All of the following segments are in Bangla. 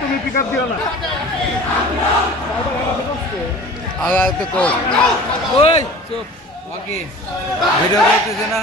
তুমি পিক আপ দিও না আগাতে কো ওই চুপ বাকি ভিডিও করতেছে না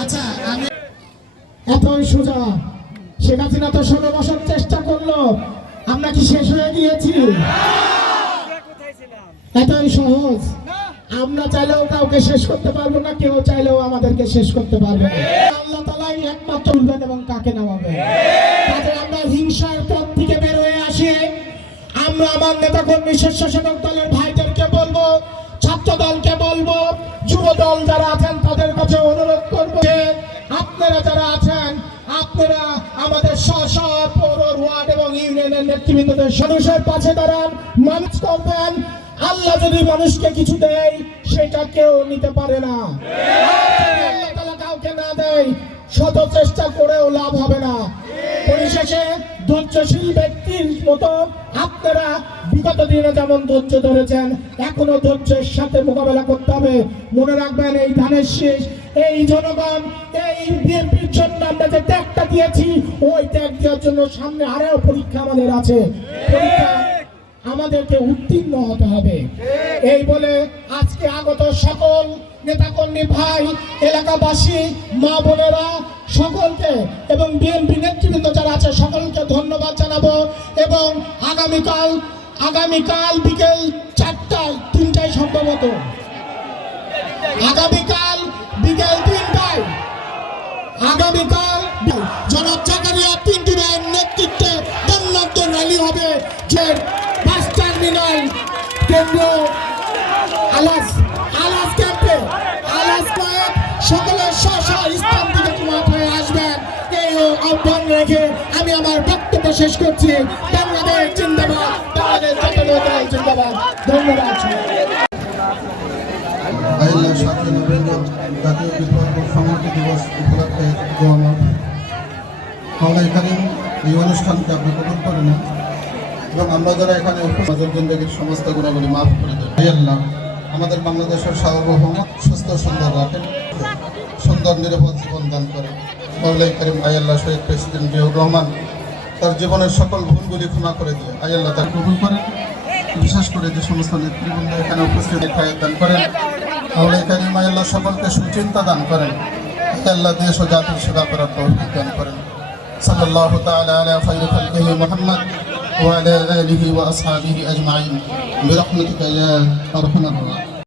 আচ্ছা আমি এতই সোজা শেখ হাসিনা তো 16 বছর চেষ্টা করলো, আমরা কি শেষ হয়ে গিয়েছি? এতই সহজ, আমরা চাইলেও কাউকে শেষ করতে পারবো না, কেউ চাইলেও আমাদেরকে শেষ করতে পারবে না। আল্লাহ তাআলাই একমাত্র তুলবেন এবং কাকে নামাবেন। তাতে আমরা হিংসার পথ থেকে বের হয়ে আসি। আমরা আমার নেতা কর্মী স্বেচ্ছাসেবক দলের ভাইদেরকে বলবো, ছাত্র দলকে বলবো, যুব দল যারা আছেন তাদের কাছে অনুরোধ করবো যে আপনারা যারা আছেন আপনারা আমাদের স্ব পৌর ওয়ার্ড এবং ইউনিয়নের নেতৃবৃন্দদের সদস্যের পাশে দাঁড়ান, মানুষ করবেন। আল্লাহ যদি মানুষকে কিছু দেয় সেটা কেউ নিতে পারে না, আল্লাহ তাআলা কাউকে না দেয় শত চেষ্টা করেও লাভ হবে না। পরিশেষে ধৈর্যশীল ব্যক্তির মতো আপনারা বিগত দিনে যেমন ধৈর্য ধরেছেন এখনো ধৈর্যের সাথে মোকাবেলা করতে হবে। মনে রাখবেন এই ধানের শীষ, এই জনগণ, এই বিএনপির জন্য আমরা যে ত্যাগটা দিয়েছি ওই ত্যাগ দেওয়ার জন্য সামনে আরো পরীক্ষা আমাদের আছে, পরীক্ষা আমাদেরকে উত্তীর্ণ হতে হবে। এই বলে আজকে আগত সকল নেতাকর্মী ভাই, এলাকাবাসী, মা বোনেরা সকলকে এবং বিএনপি নেতৃবৃন্দ যারা আছে সকলকে ধন্যবাদ জানাবো। এবং আগামীকাল বিকেল 4টায় 3টায় সম্ভবত আগামীকাল বিকেল 3টায় জনাব জাকারিয়া পিন্টু ভাইয়ের নেতৃত্বে বর্ণাঢ্য র্যালি হবে যে বাস টার্মিনাল কেন্দ্র আলাস ক্যাম্পে সকলের স্ব স্থান থেকে জমায়েত হয়ে আসবেন। এই আহ্বান রেখে আমি আমার বক্তব্য শেষ করছি। বাংলাদেশ জিন্দাবাদ, বাংলাদেশ জাতীয়তাবাদী জিন্দাবাদ। ধন্যবাদ। জাতীয় বিপ্লব সংহতি দিবস উপলক্ষে এখানে এই অনুষ্ঠানকে আপনি কবুল করে নেন এবং আমরা যারা এখানে উপস্থিত জিন্দগির সমস্ত গুণাবলী মাফ করে দেন। আল্লাহ আমাদের বাংলাদেশের সার্বভৌমত্ব সুস্থ সুন্দর রাখেন, সুন্দর নিরাপদ জীবন দান করেন। মওলাই করিম আল্লাহ শহীদ প্রেসিডেন্ট জিয়াউর রহমান তার জীবনের সকল ভুলগুলি ক্ষমা করে দিয়ে আল্লাহ তার কবুল করেন। বিশেষ করে যে সমস্ত নেতৃবৃন্দ এখানে উপস্থিত দান করেন, মওলাই করিম আল্লাহ সকলকে সুচিন্তা দান করেন। আল্লাহ দেশ ও জাতির সেবা করার তৌফিক দান করেন। সাল্লাল্লাহু তাআলা আলা খায়রি খালকিহি মুহাম্মদ ওয়া আলা আলিহি ওয়া আসহাবিহি আজমাইন বিরহমাতিকা ইয়া আরহামার রাহিমিন।